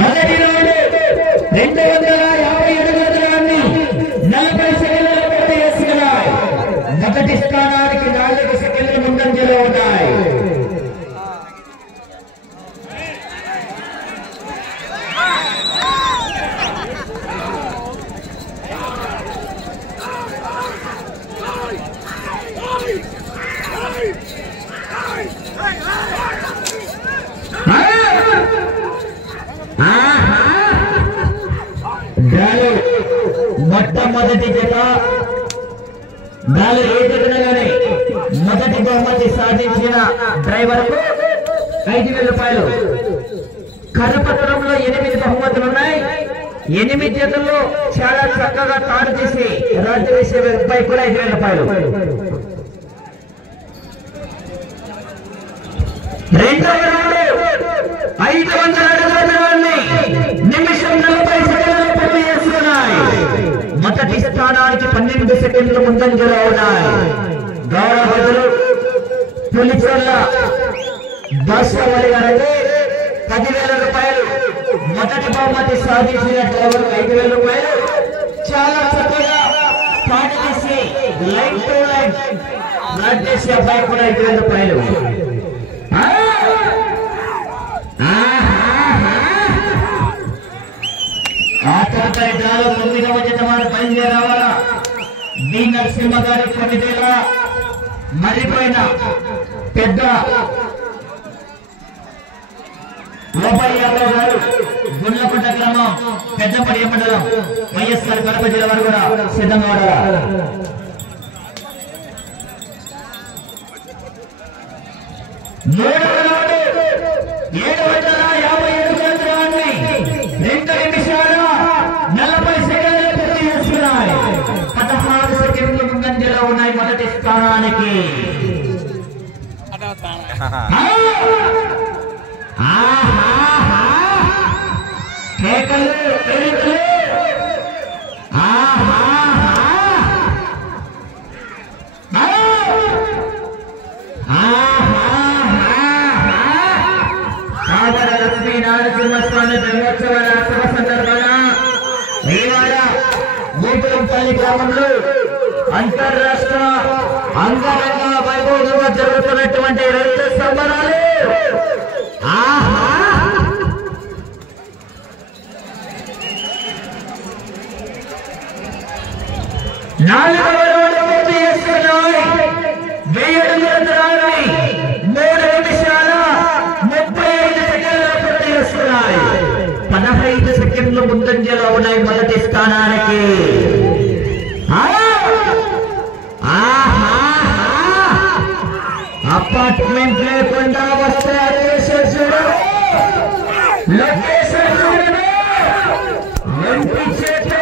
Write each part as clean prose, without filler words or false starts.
మొదటి రౌండ్ 250 అడుగుల దూరాన్ని 40 సెకండ్లలో పూర్తి చేసుకున్నాయి. మొదటి స్థానానికి 4 సెకండ్ల ముందంజలో ఉన్నాయి. మొట్టమొదటి జత గాలి ఏ జతనగానే మొదటి బహుమతి సాధించిన డ్రైవర్ కు 5,000 రూపాయలు. కరపత్రంలో 8 బహుమతులు ఉన్నాయి. 8 జతల్లో చాలా చక్కగా తాడు చేసి రాజ్య వేసే పై కూడా 5,000 రూపాయలు. రెండవ రౌండ్ 500 అడుగుల దూరాన్ని నిమిషం 40 సెకండ్లలో పూర్తి చేసుకున్నాయి. మొదటి స్థానానికి 12 సెకండ్ల ముందంజలో ఉన్నాయి. గౌరవతులు పులిచర్ల దర్శవల్లి గారికి 10,000 రూపాయలు. మొదటి బహుమతి సాధించిన డ్రైవర్ 5,000 రూపాయలు. చాలా చక్కగా పాట చేసి లైన్ టు లైన్ బ్లాక్ చేసే అబ్బాయి కూడా 5,000 రూపాయలు. ఆ తర్వాత డ్రాలో 9వ జత వారు బయలుదేరావాలా. డి నరసింహ గారి కొన్నిదేల మరిపోయిన పెద్ద యాదవ్ గారు గుండ్లకుంట గ్రామం పెద్దపడి మండలం వైఎస్ఆర్ కడప జిల్లా వారు కూడా సిద్ధంగా ఉన్నారు. మూడవ రౌండ్ 750 కేంద్రాన్ని 2 నిమిషాల 40 సెకండ్లు పూర్తి చేసుకున్నాయి. 16 సెకండ్లు ముందంజలో ఉన్నాయి మొదటి స్థానానికి. కేకలు కేకలు లక్ష్మీ నరసింహస్వామి బ్రహ్మోత్సవాల శుభ సందర్భాన ఇవాళ మూపురంపల్లి గ్రామంలో అంతర్రాష్ట్ర అంగరంగ వైభవంగా జరుగుతున్నటువంటి రైతు సంబరాలు. నాలుగవ రౌండ్ పూర్తి చేసుకున్నాయి. 1000 అడుగుల దూరాన్ని 3 నిమిషాల 35 సెకండ్లు పూర్తి చేసుకున్నాయి. 15 సెకండ్లు ముందంజలో ఉన్నాయి మొదటి స్థానానికి. అపార్ట్మెంట్ లేకుండా వస్తే లొకేషన్ చూడను ఎంపీ చేత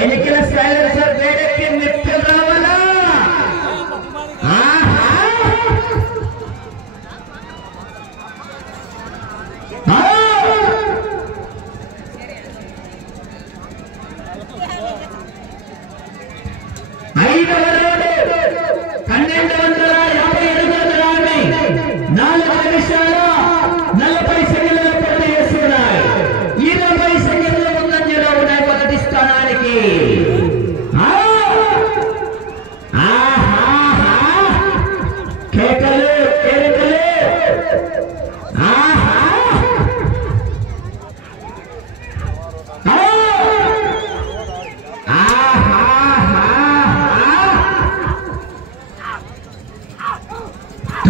ఎన్నికల సైలెన్సర్ వేడెక్కి నిప్పులు రావాలా. ఐదవ రౌండ్ 1250 అడుగుల దూరాన్ని 4 నిమిషాల 40 సెకండ్లలో పూర్తి చేస్తున్నాయి. 20 సెకండ్ల ముందంజలో ఉన్నాయి మొదటి స్థానానికి. కేకలు కేకలు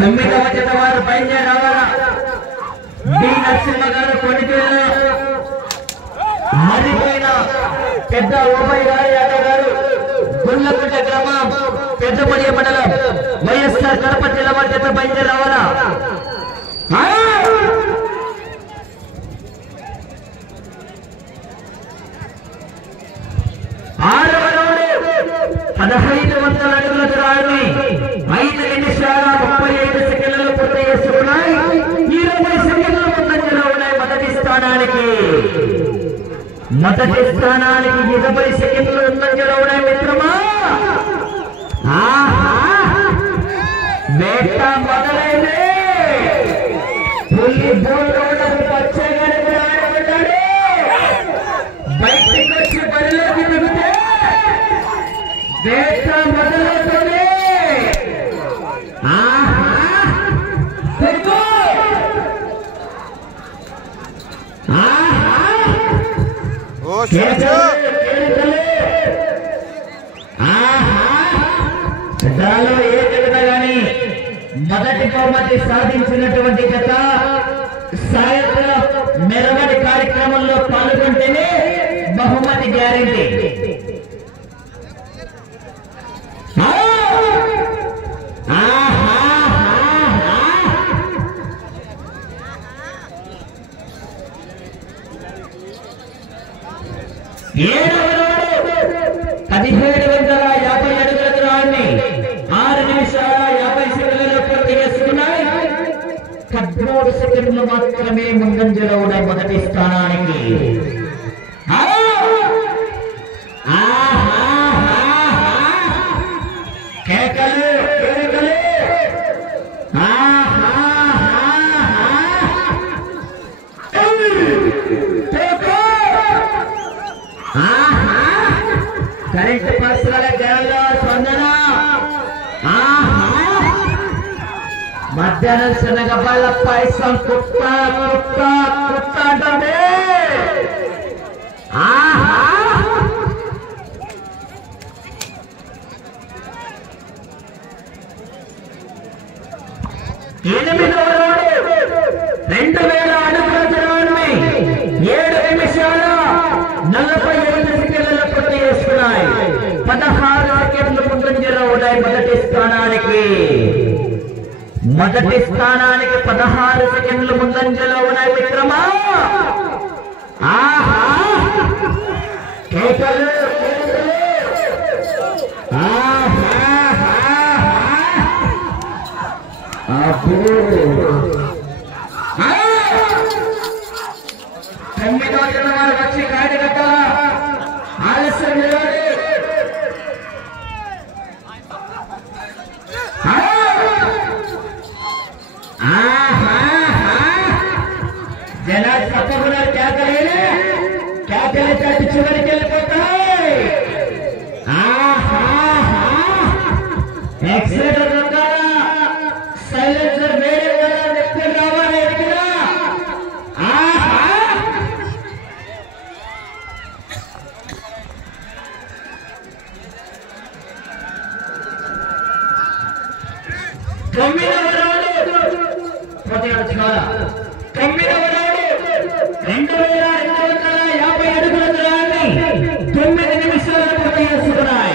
తొమ్మిదవ జత వారు బయలుదేరావాలా. డి నరసింహ గారు కొనిపేల మరిపోయిన పెద్ద ఓబయ్య గారు యాదవ్ గారు గుండ్లకుంట గ్రామం పెద్దపల్లి మండలం వైఎస్ఆర్ కడప జిల్లా మధ్యత బయలుదేరి రావాలా. 1500 అడుగుల దూరాన్ని 5 నిమిషాల 35 సెకండ్లలో పూర్తి చేసుకున్నాయి. 20 సెకండ్ల ముందంజలో ఉన్నాయి మొదటి స్థానానికి 20 సెకండ్లు ముందంజలో ఉన్నాయి మిత్రమా. వేట మొదలైంది. పులి బోర్డు పచ్చగానే ఆడబడ్డాడు. బయటికి వచ్చి బరిలోకి దిగితే వేట మొదలవుతుంది. దానిలో ఏ జగదా గాని మొదటి బహుమతి సాధించినటువంటి జత సాయంత్రం మెరవడి కార్యక్రమంలో పాల్గొంటేనే బహుమతి గ్యారెంటీ. ఏడవ రోజు 1750 అడుగుల దూరాన్ని 6 నిమిషాల 50 సెకండ్లలో పూర్తి చేసుకున్నాయి. 13 సెకండ్లు మాత్రమే ముందంజలో ఉన్నాయి మొదటి స్థానానికి. కేకలు కేకలు కరెంట్ పరిసరాల జనంలో స్పందన. మధ్యాహ్నం శనగబాల పాయసం కుక్క కుక్క కుక్క అంటే ఎనిమిదవ రోజు 2000 అడుగుల దూరాన్ని 7 నిమిషాల 45 సెకండ్లలో పూర్తి చేసుకున్నాయి. 16 సెకండ్లు ముందంజలో ఉన్నాయి మొదటి స్థానానికి. 16 సెకండ్లు ముందంజలో ఉన్నాయి మిత్రమా. కేకలు తొమ్మిదో జన వారు వచ్చి కాడి కట్టాలా. ఆలస్యం నిలబడి జనాలు తప్పకుండా కేకలే చాటి చివరికి వెళ్ళిపోతాయి. ఎక్సలేటర్ దొరకాలా, సైలెన్సర్ వేరే నెప్పి రావాలి. ఎదిగినా తొమ్మిదవ రోజు 2250 అడుగుల దూరాన్ని 9 నిమిషాలు పూర్తి చేసుకున్నాయి.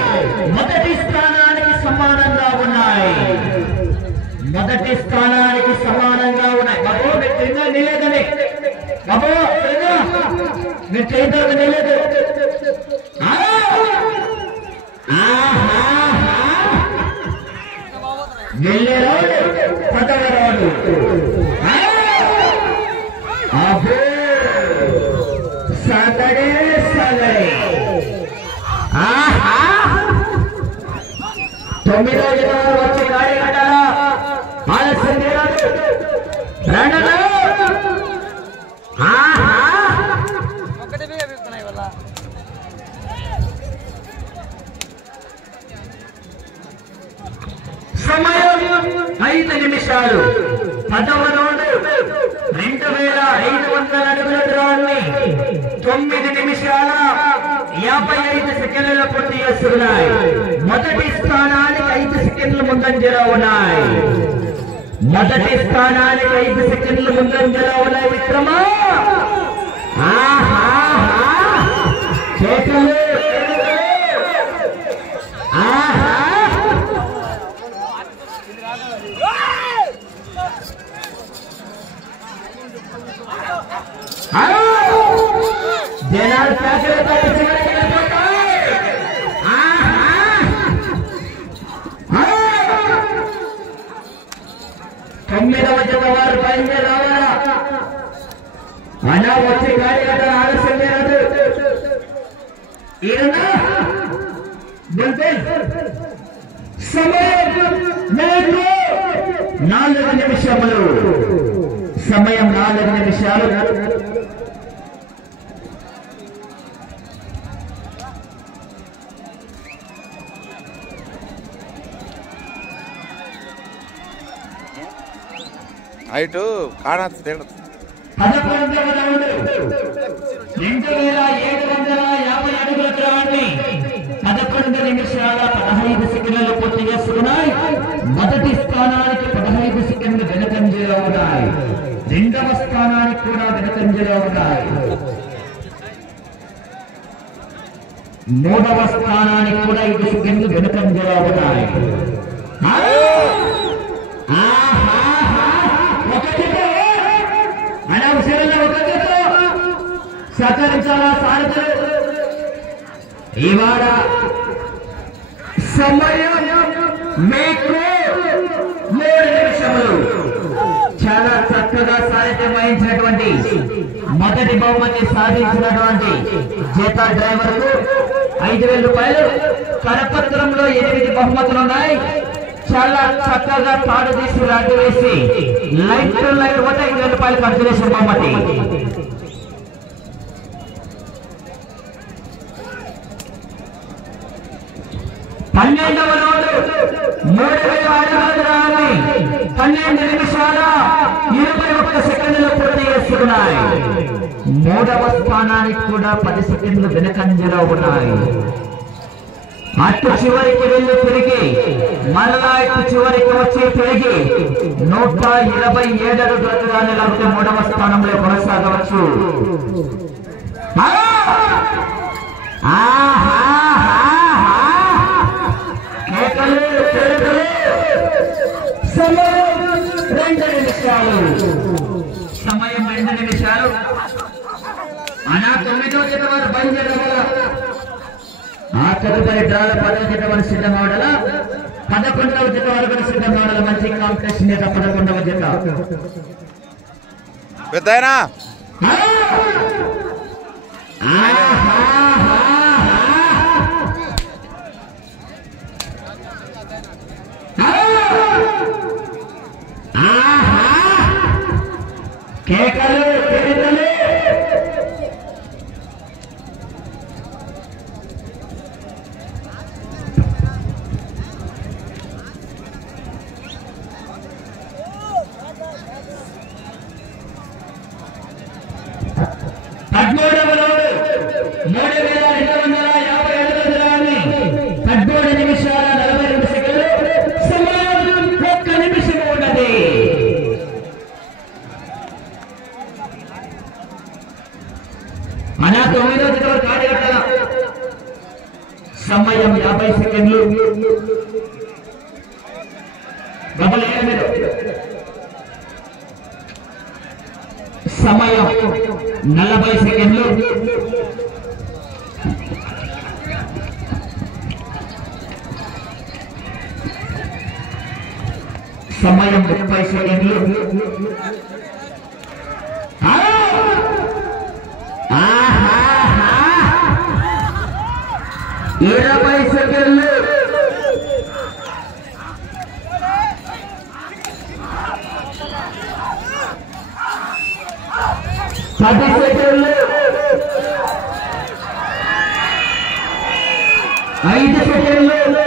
మొదటి స్థానానికి సమానంగా ఉన్నాయి. బాబు మీరు ట్రైన్లో నిలేదని, బాబు మీరు ట్రైన్లో నిలేదు. వెళ్ళే రోడ్డు 10వ రోడ్డు. సాగడే సాగడే 9వ జత వచ్చి గాడి కట్టాలా. ఆలస్యం చేయరాదు. సమయం 5 నిమిషాలు. 10వ రౌండ్ 2500 అడుగుల దూరాన్ని 9 నిమిషాల 55 సెకండ్లలో పూర్తి చేస్తున్నాయి. మొదటి స్థానానికి 5 సెకండ్లు ముందంజలో ఉన్నాయి. మిత్రమా. జనాలు కేకలు పెట్టి 9వ జత వారు బయలుదేరి రావాలా అలా వచ్చే కార్యకర్త ఆలస్యం లేదు. సమయం 4 నిమిషములు. సమయం 4 నిమిషాలు. హైట్ కాడా తేడా 11వ రౌండ్ 2750 అడుగుల దూరాన్ని 11 నిమిషాల 15 సెకండ్లలో పూర్తి చేసుకున్నాయి. మొదటి స్థానానికి 15 సెకండ్లు వెనుకంజలో ఉన్నాయి. రెండవ స్థానానికి కూడా వెనుకంజలో ఉన్నాయి. మూడవ స్థానానికి కూడా 5 సెకండ్లు వెనుకంజలో ఉన్నాయి. సహకరించాలా సారథులు? ఇవాళ సమయం మీకు 3 నిమిషములు. చాలా చక్కగా సారథ్యం వహించినటువంటి మొదటి బహుమతి సాధించినటువంటి జత డ్రైవర్కు 5,000 రూపాయలు. కరపత్రంలో 8 బహుమతులు ఉన్నాయి. చాలా చక్కగా తాడు తీసి రాడ్డు వేసి లైట్ టు లైట్ 5,000 రూపాయలు ఖర్చు చేసిన బహుమతి. 12వ రౌండ్ 3000 అడుగుల దూరాన్ని 12 నిమిషాల 21 సెకండ్లు పూర్తి చేసుకున్నాయి. మూడవ స్థానానికి కూడా 10 సెకండ్లు వెనుకంజలో ఉన్నాయి. అటు చివరికి వెళ్ళి తిరిగి మరలా ఇటు చివరికి వచ్చి తిరిగి 127 అడుగుల దూరాన్ని లాగితే మూడవ స్థానంలో కొనసాగవచ్చు. సమయం 2 నిమిషాలు. సమయం 2 నిమిషాలు. అనా 9వ జత వారు బయలుదేరగల. ఆ తదుపరి డ్రాల 10వ జత వారు సిద్ధం అవడల. 11వ జత వరకు సిద్ధం అవడల. మంచి కాంపిటీషన్ జత 11వ జత. పెద్దయినా కేకలు కేకలు. సమయం 50 సెకండ్లు. సమయం 40 సెకండ్లు. సమయం 30 సెకండ్లు. 20 సెకండ్లు. 10 సెకండ్లు. 5 సెకండ్లు.